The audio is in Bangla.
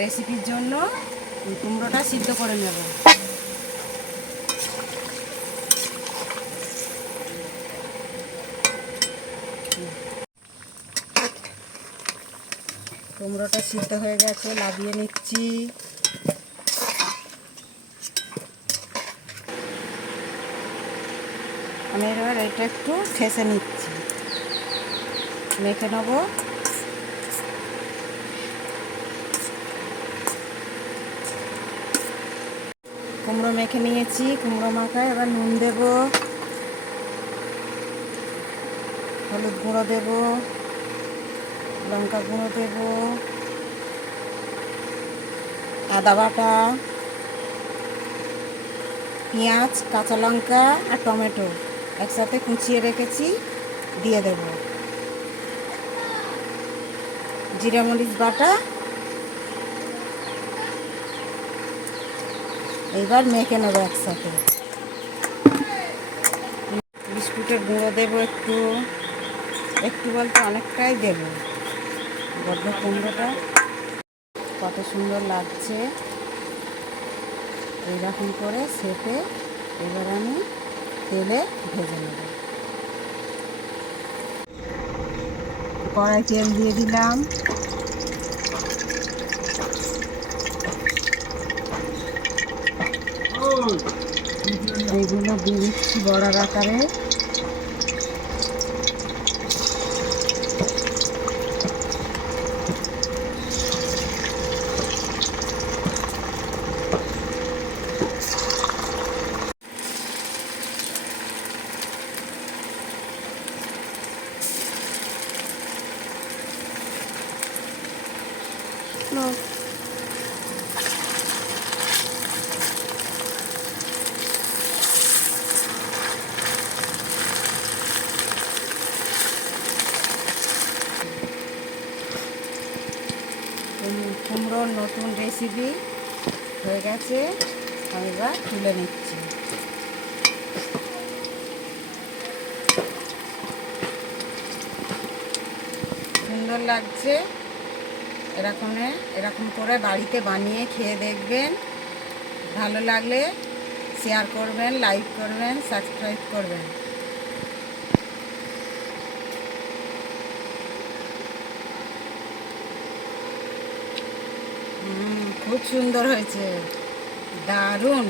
রেসিপির জন্য কুমড়োটা সিদ্ধ করে নেব। কুমড়োটা সিদ্ধ হয়ে গেছে, লাগিয়ে নিচ্ছি। আমি এবার এটা একটু ঠেসে নিচ্ছি, মেখে নেব। কুমড়ো মেখে নিয়েছি, কুমড়ো মাখায় এবার নুন দেব, হলুদ গুঁড়ো দেব, লঙ্কা গুঁড়ো দেব, আদা বাটা, পেঁয়াজ, কাঁচা লঙ্কা আর টমেটো একসাথে কুচিয়ে রেখেছি, দিয়ে দেব। জিরা মরিচ বাটা। এইবার মেখে নেব একসাথে। বিস্কুটের গুঁড়ো দেবো একটু, একটু বলতে অনেকটাই দেব। বড্ড কুমড়োটা কত সুন্দর লাগছে। এইরকম করে সেঁকে এবার আমি তেলে ভেজে নেব। কড়াই তেল দিয়ে দিলাম, এইগুলো দিয়ে দিচ্ছি বড়ার আকারে। কুমড়োর নতুন রেসিপি হয়ে গেছে, আমি এবার তুলে নিচ্ছি। সুন্দর লাগছে। এরকম করে বাড়িতে বানিয়ে খেয়ে দেখবেন। ভালো লাগলে শেয়ার করবেন, লাইক করবেন, সাবস্ক্রাইব করবেন। খুব সুন্দর হয়েছে, দারুণ।